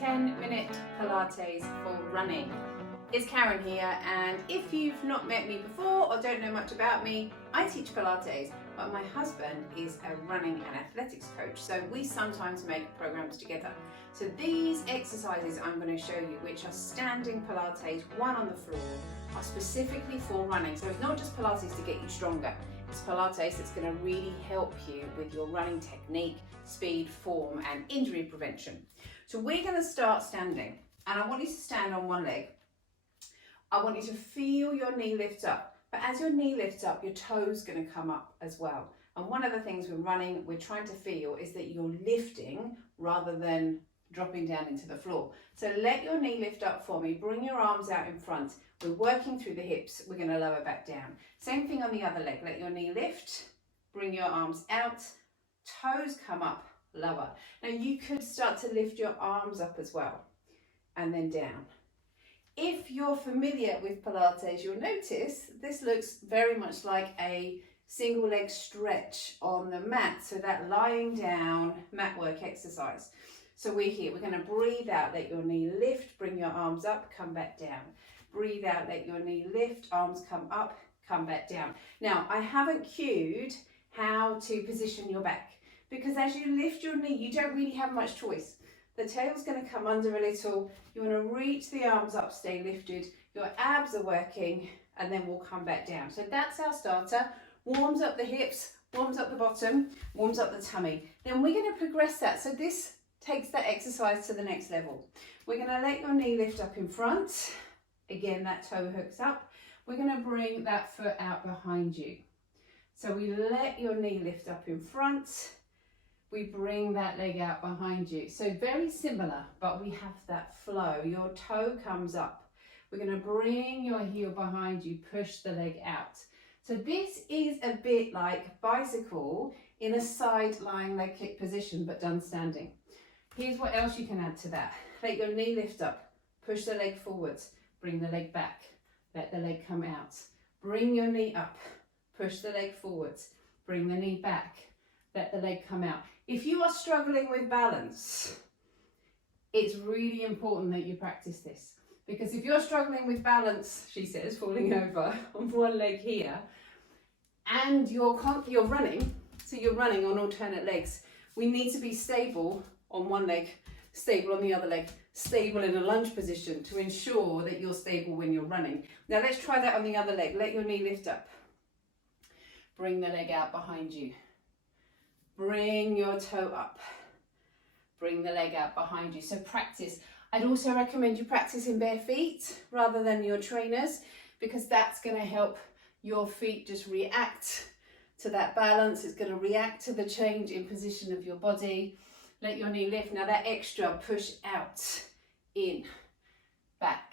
10-minute Pilates for running. It's Karen here, and if you've not met me before or don't know much about me, I teach Pilates, but my husband is a running and athletics coach, so we sometimes make programs together. So these exercises I'm going to show you, which are standing Pilates, one on the floor, are specifically for running. So it's not just Pilates to get you stronger, it's Pilates that's going to really help you with your running technique, speed, form and injury prevention. So we're going to start standing, and I want you to stand on one leg. I want you to feel your knee lift up, but as your knee lifts up, your toe's going to come up as well. And one of the things with running we're trying to feel is that you're lifting rather than dropping down into the floor. So let your knee lift up for me, bring your arms out in front. We're working through the hips, we're going to lower back down. Same thing on the other leg, let your knee lift, bring your arms out, toes come up, lower. Now you could start to lift your arms up as well, and then down. If you're familiar with Pilates, you'll notice this looks very much like a single leg stretch on the mat, so that lying down mat work exercise. So we're here, we're going to breathe out, let your knee lift, bring your arms up, come back down. Breathe out, let your knee lift, arms come up, come back down. Now, I haven't cued how to position your back, because as you lift your knee, you don't really have much choice. The tail's going to come under a little, you want to reach the arms up, stay lifted, your abs are working, and then we'll come back down. So that's our starter, warms up the hips, warms up the bottom, warms up the tummy. Then we're going to progress that, so this takes that exercise to the next level. We're going to let your knee lift up in front. Again, that toe hooks up. We're going to bring that foot out behind you. So we let your knee lift up in front. We bring that leg out behind you. So very similar, but we have that flow. Your toe comes up. We're going to bring your heel behind you, push the leg out. So this is a bit like bicycle in a side lying leg kick position, but done standing. Here's what else you can add to that. Let your knee lift up, push the leg forwards, bring the leg back, let the leg come out. Bring your knee up, push the leg forwards, bring the knee back, let the leg come out. If you are struggling with balance, it's really important that you practice this, because if you're struggling with balance, she says, falling over on one leg here, and you're running, so you're running on alternate legs, we need to be stable on one leg, stable on the other leg, stable in a lunge position to ensure that you're stable when you're running. Now let's try that on the other leg. Let your knee lift up. Bring the leg out behind you. Bring your toe up. Bring the leg out behind you. So practice. I'd also recommend you practice in bare feet rather than your trainers, because that's going to help your feet just react to that balance. It's going to react to the change in position of your body. Let your knee lift. Now that extra push out, in, back.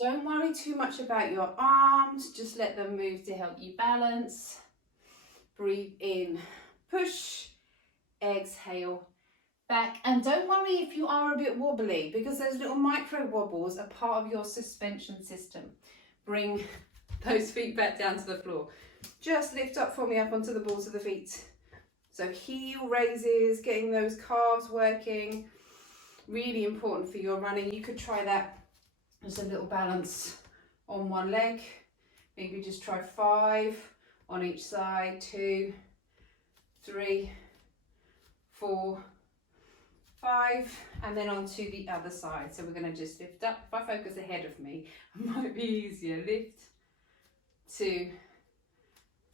Don't worry too much about your arms. Just let them move to help you balance. Breathe in, push, exhale, back. And don't worry if you are a bit wobbly, because those little micro wobbles are part of your suspension system. Bring those feet back down to the floor. Just lift up for me, up onto the balls of the feet. So heel raises, getting those calves working, really important for your running. You could try that as a little balance on one leg. Maybe just try 5 on each side, 2, 3, 4, 5, and then onto the other side. So we're going to just lift up. If I focus ahead of me, it might be easier. Lift, 2,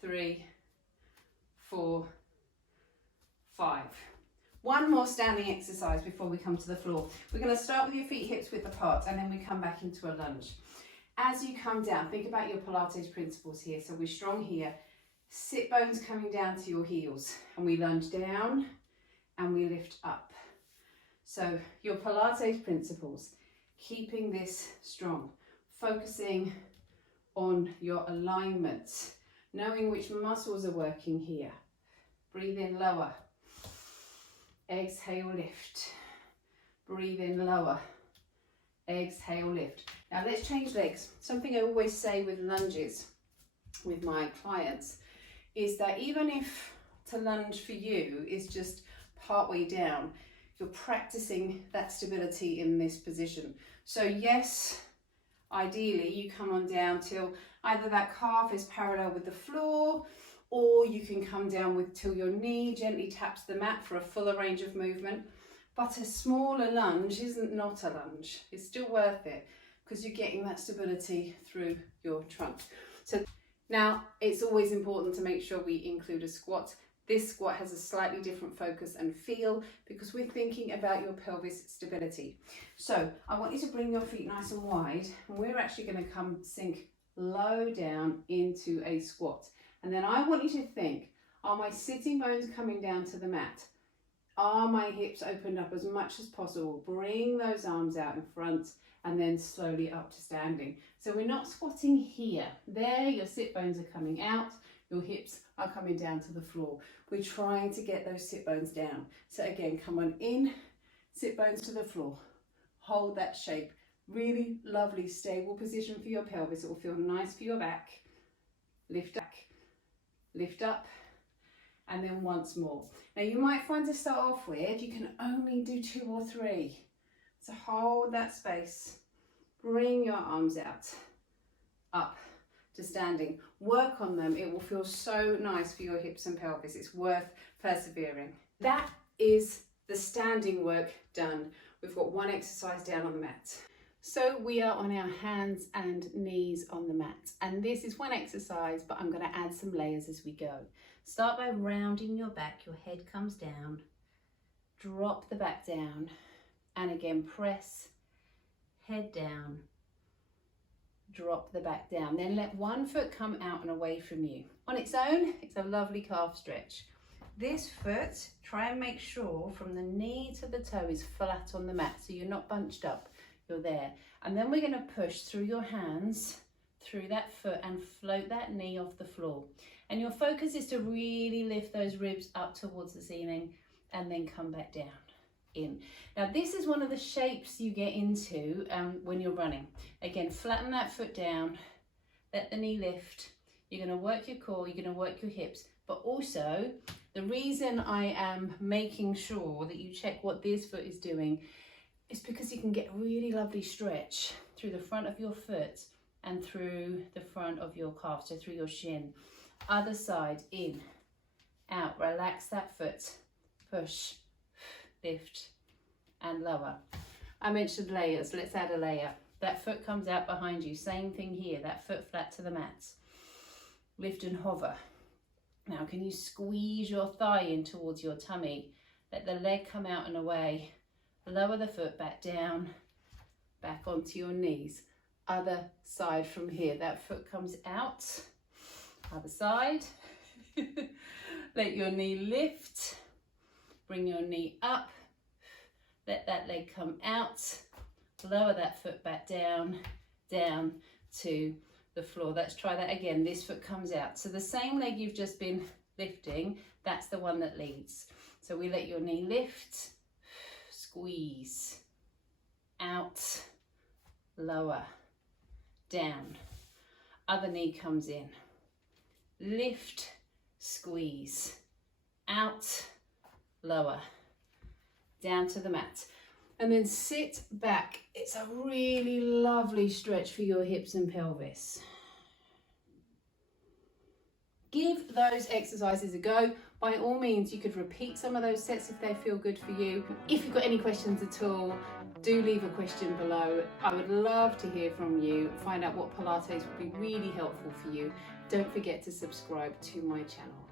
3, 4, 5. One more standing exercise before we come to the floor. We're going to start with your feet hips width apart, and then we come back into a lunge. As you come down, think about your Pilates principles here. So we're strong here. Sit bones coming down to your heels, and we lunge down and we lift up. So your Pilates principles, keeping this strong, focusing on your alignment, knowing which muscles are working here. Breathe in, lower. Exhale, lift. Breathe in, lower. Exhale, lift. Now let's change legs. Something I always say with lunges with my clients is that even if to lunge for you is just part way down, you're practicing that stability in this position. So yes, ideally you come on down till either that calf is parallel with the floor, or you can come down till your knee gently taps the mat for a fuller range of movement. But a smaller lunge isn't not a lunge. It's still worth it because you're getting that stability through your trunk. So now it's always important to make sure we include a squat. This squat has a slightly different focus and feel because we're thinking about your pelvis stability. So I want you to bring your feet nice and wide, and we're actually going to come sink low down into a squat. And then I want you to think, are my sitting bones coming down to the mat? Are my hips opened up as much as possible? Bring those arms out in front and then slowly up to standing. So we're not squatting here. There, your sit bones are coming out, your hips are coming down to the floor. We're trying to get those sit bones down. So again, come on in, sit bones to the floor. Hold that shape. Really lovely, stable position for your pelvis. It will feel nice for your back. Lift up, and then once more. Now you might find to start off with, you can only do 2 or 3. So hold that space, bring your arms out, up to standing. Work on them, it will feel so nice for your hips and pelvis. It's worth persevering. That is the standing work done. We've got one exercise down on the mat. So we are on our hands and knees on the mat. And this is one exercise, but I'm gonna add some layers as we go. Start by rounding your back, your head comes down, drop the back down, and again press, head down, drop the back down. Then let one foot come out and away from you. On its own, it's a lovely calf stretch. This foot, try and make sure from the knee to the toe is flat on the mat, so you're not bunched up, you're there. And then we're gonna push through your hands, through that foot, and float that knee off the floor. And your focus is to really lift those ribs up towards the ceiling and then come back down, in. Now this is one of the shapes you get into when you're running. Again, flatten that foot down, let the knee lift. You're gonna work your core, you're gonna work your hips, but also the reason I am making sure that you check what this foot is doing is because you can get a really lovely stretch through the front of your foot and through the front of your calf, so through your shin. Other side, in, out, relax that foot, push, lift, and lower. I mentioned layers, let's add a layer. That foot comes out behind you, same thing here, that foot flat to the mat. Lift and hover. Now can you squeeze your thigh in towards your tummy? Let the leg come out and away. Lower the foot back down, back onto your knees. Other side from here, that foot comes out. Other side. Let your knee lift. Bring your knee up. Let that leg come out. Lower that foot back down, down to the floor. Let's try that again. This foot comes out. So the same leg you've just been lifting, that's the one that leads. So we let your knee lift, squeeze, out, lower, down. Other knee comes in. Lift, squeeze, out, lower, down to the mat. And then sit back. It's a really lovely stretch for your hips and pelvis. Give those exercises a go. By all means, you could repeat some of those sets if they feel good for you. If you've got any questions at all, do leave a question below. I would love to hear from you, find out what Pilates would be really helpful for you. Don't forget to subscribe to my channel.